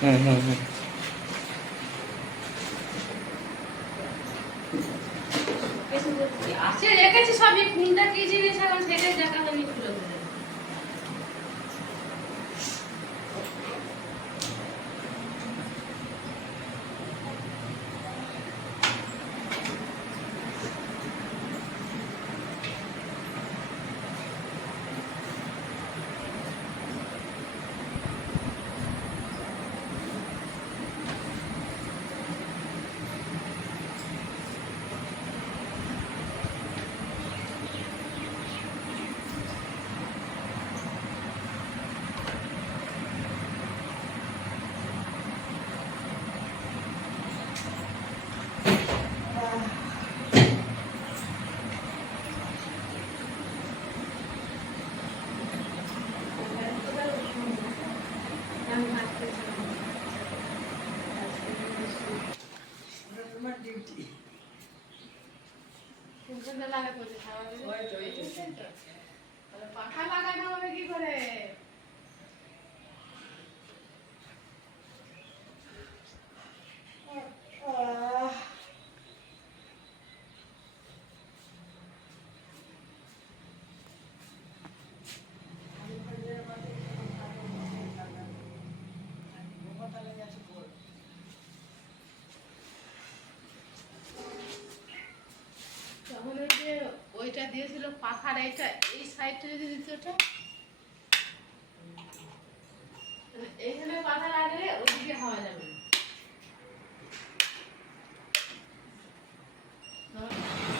হুম হুম হুম। আসে রেখেছি সবই, কোনটা কি জিনিস এখন সেটাই দেখা হয়নি খুলে খুলে। পাখা লাগানো হবে কি করে? তখন ওই যে ওইটা দিয়েছিল পাখার, এইটা এই সাইডটা যদি দিত, ওটা এইখানে পাখা লাগলে ওইদিকে হাওয়া যাবে না।